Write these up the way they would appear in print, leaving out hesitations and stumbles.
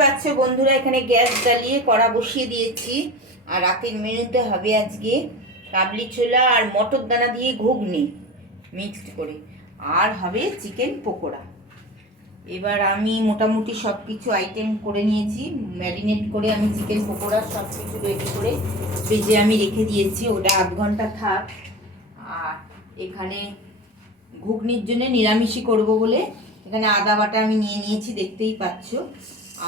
পাচ্ছো বন্ধুরা, এখানে গ্যাস জ্বালিয়ে কড়া বসিয়ে দিয়েছি। আর রাতের মেনুতে হবে আজকে কাবলি ছোলা আর মটর দানা দিয়ে ঘুগনি মিক্সড করে, আর হবে চিকেন পকোড়া। এবার আমি মোটামুটি সব কিছু আইটেম করে নিয়েছি, ম্যারিনেট করে আমি চিকেন পকোড়া সব কিছু রেডি করে ফ্রিজে আমি রেখে দিয়েছি, ওটা আধ ঘন্টা থাক। আর এখানে ঘুগনির জন্য নিরামিষই করব বলে এখানে আদা বাটা আমি নিয়ে নিয়েছি, দেখতেই পাচ্ছ।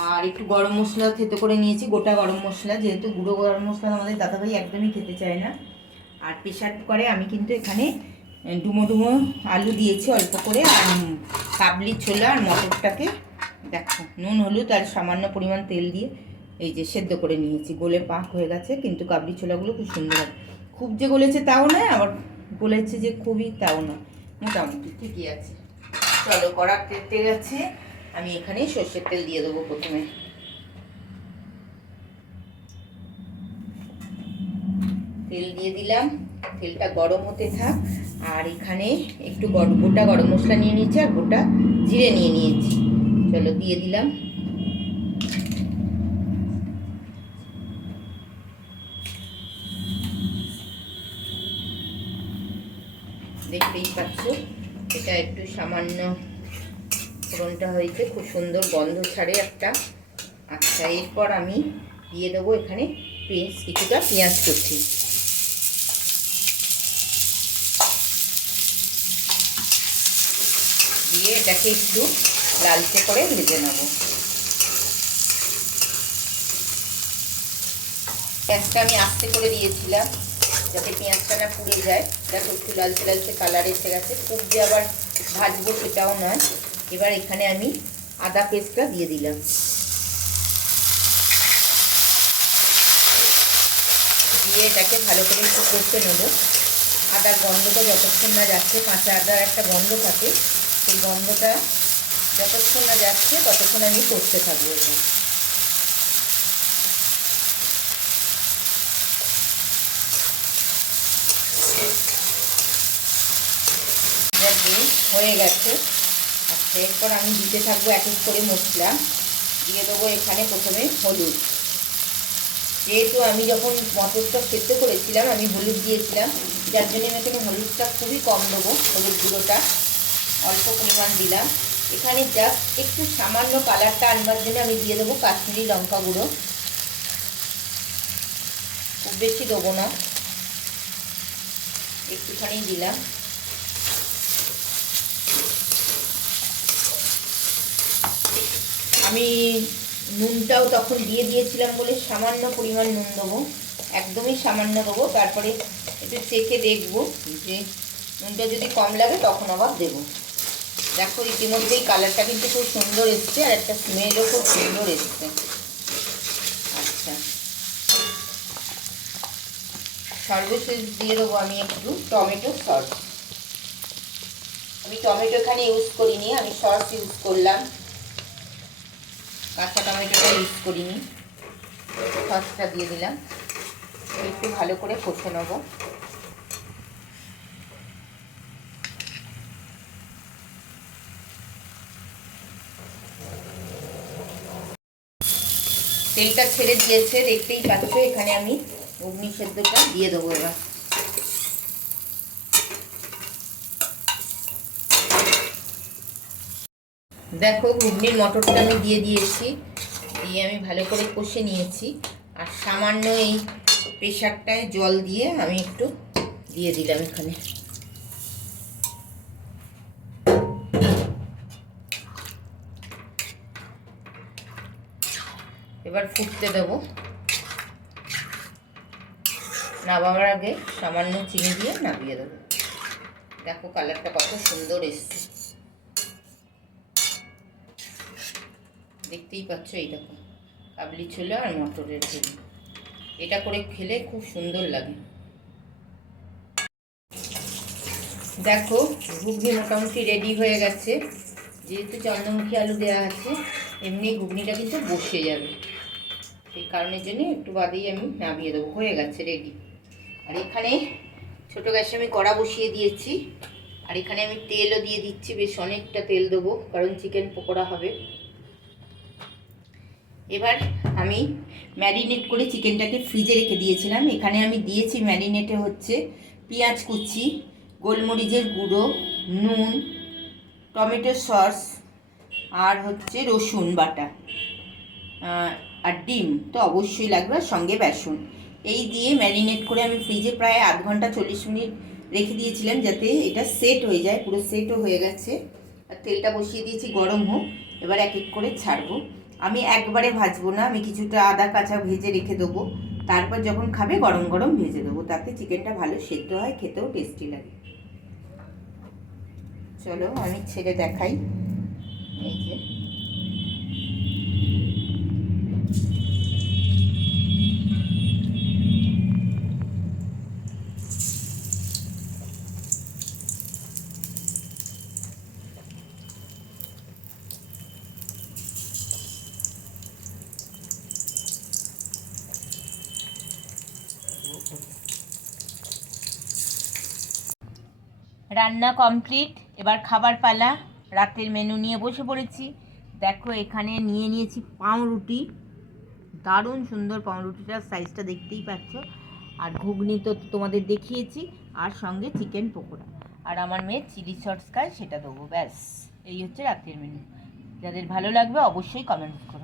আর একটু গরম মশলা থেতো করে নিয়েছি, গোটা গরম মশলা, যেহেতু গুঁড়ো গরম মশলা আমাদের দাদাভাই একদমই খেতে চায় না। আর প্রেশার কুকারে আমি কিন্তু এখানে ডুমো ডুমো আলু দিয়েছি অল্প করে, আর কাবলি ছোলা আর মটরটাকে দেখো নুন হলুদ আর সামান্য পরিমাণ তেল দিয়ে এই যে সেদ্ধ করে নিয়েছি। গলে পাক হয়ে গেছে, কিন্তু কাবলি ছোলাগুলো খুব সুন্দর, খুব যে গলেছে তাও নয়, আবার গলেছে যে খুবই তাও না, মোটামুটি ঠিকই আছে। চলো, কড়া তেতে গেছে, আমি এখানে সর্ষের তেল দিয়ে দেবো প্রথমে। তেল দিয়ে দিলাম, তেলটা গরম হতে থাক। আর এখানে একটু গোটা গরম মশলা নিয়ে নিয়েছি আর গোটা জিরে নিয়ে নিয়েছি, চলো দিয়ে দিলাম। দেখতেই পাচ্ছ এটা একটু সামান্য ফোড়নটা হয়েছে, খুব সুন্দর গন্ধ ছাড়ে একটা। আচ্ছা, এরপর আমি দিয়ে দেবো এখানে কিছুটা পেঁয়াজ কুচি, দিয়ে এটাকে একটু লালচে করে ভেজে নেব। পেঁয়াজটা আমি আস্তে করে দিয়েছিলাম যাতে পেঁয়াজটা না পুড়ে যায়। দেখো একটু লালচে লালচে কালার এসে গেছে, খুব যে আবার ভাজবো সেটাও নয়। এবার এখানে আমি আদা পেস্টটা দিয়ে দিলাম, দিয়ে এটাকে ভালো করে একটু কষে নেবো। আদার গন্ধটা যতক্ষণ না যাচ্ছে, কাঁচা আদার একটা গন্ধ থাকে, সেই গন্ধটা যতক্ষণ না যাচ্ছে ততক্ষণ আমি কষতে থাকবো। হয়ে গেছে। আচ্ছা, এরপর আমি দিতে থাকবো এক এক করে মশলা। দিয়ে দেবো এখানে প্রথমে হলুদ, যেহেতু আমি যখন মটরটা সেদ্ধ করেছিলাম আমি হলুদ দিয়েছিলাম, যার জন্য আমি এখানে হলুদটা খুবই কম দেবো, হলুদ গুঁড়োটা অল্প পরিমাণ দিলাম। এখানে জাস্ট একটু সামান্য কালারটা আনবার জন্য আমি দিয়ে দেবো কাশ্মীরি লঙ্কা গুঁড়ো, খুব বেশি দেবো না, একটুখানি দিলাম। আমি নুনটাও তখন দিয়ে দিয়েছিলাম বলে সামান্য পরিমাণ নুন দেবো, একদমই সামান্য দেবো। তারপরে একটু চেখে দেখবো যে নুনটা যদি কম লাগে তখন আবার দেবো। দেখো ইতিমধ্যেই কালারটা কিন্তু খুব সুন্দর এসছে, আর একটা স্মেলও খুব সুন্দর এসছে। আচ্ছা, সর্বশেষ দিয়ে দেবো আমি একটু টমেটো সস। আমি টমেটো এখানে ইউজ করিনি, আমি সস ইউজ করলাম, কাঁচা টমেটোটা ইউজ করিনি। সসটা দিয়ে দিলাম, একটু ভালো করে কষে নেব। তেলটা ছেড়ে দিয়েছে, দেখতেই পাচ্ছ। এখানে আমি ঘুগনি সেদ্ধটা দিয়ে দেবো এবার। দেখো ঘুগনির মটরটা আমি দিয়ে দিয়েছি, দিয়ে আমি ভালো করে কষে নিয়েছি। আর সামান্য এই প্রেশারটায় জল দিয়ে আমি একটু দিয়ে দিলাম এখানে। এবার ফুটতে দেবো, নামাবার আগে সামান্য চিনি দিয়ে নামিয়ে দেবো। দেখো কালারটা কত সুন্দর এসছে, দেখতেই পাচ্ছ। এই দেখো কাবলি ছোলা আর মটরের ঝোল, এটা করে খেলে খুব সুন্দর লাগে। দেখো ঘুগনি মোটামুটি রেডি হয়ে গেছে, যেহেতু চন্দ্রমুখী আলু দেওয়া আছে এমনি ঘুগনিটা কিন্তু বসে যাবে, সেই কারণের জন্য একটু বাদেই আমি নামিয়ে দেবো। হয়ে গেছে রেডি। আর এখানে ছোটো গ্যাসে আমি কড়া বসিয়ে দিয়েছি, আর এখানে আমি তেলও দিয়ে দিচ্ছি, বেশ অনেকটা তেল দেবো কারণ চিকেন পকোড়া হবে। এবার আমি ম্যারিনেট করে চিকেনটাকে ফ্রিজে রেখে দিয়েছিলাম। এখানে আমি দিয়েছি ম্যারিনেটে হচ্ছে পেঁয়াজ কুচি, গোলমরিচের গুঁড়ো, নুন, টমেটো সস, আর হচ্ছে রসুন বাটা, আর ডিম তো অবশ্যই লাগবে, আর সঙ্গে বেসন। এই দিয়ে ম্যারিনেট করে আমি ফ্রিজে প্রায় আধ ঘন্টা 40 মিনিট রেখে দিয়েছিলাম যাতে এটা সেট হয়ে যায়। পুরো সেটও হয়ে গেছে। আর তেলটা বসিয়ে দিয়েছি গরম হোক। এবার এক এক করে ছাড়বো। আমি একবারে ভাজবো না, আমি কিছুটা আদা কাঁচা ভেজে রেখে দেবো, তারপর যখন খাবে গরম গরম ভেজে দেবো, তাতে চিকেনটা ভালো সেদ্ধ হয়, খেতেও টেস্টি লাগে। চলো আমি ছেড়ে দেখাই। এই যে রান্না কমপ্লিট, এবার খাবার পালা। রাতের মেনু নিয়ে বসে পড়েছি। দেখো এখানে নিয়ে নিয়েছি পাউরুটি, দারুণ সুন্দর পাউরুটিটার সাইজটা দেখতেই পাচ্ছ। আর ঘুগনি তো তোমাদের দেখিয়েছি, আর সঙ্গে চিকেন পকোড়া। আর আমার মেয়ে চিলি সস খায়, সেটা দেবো। ব্যাস, এই হচ্ছে রাতের মেনু। যাদের ভালো লাগবে অবশ্যই কমেন্ট করো।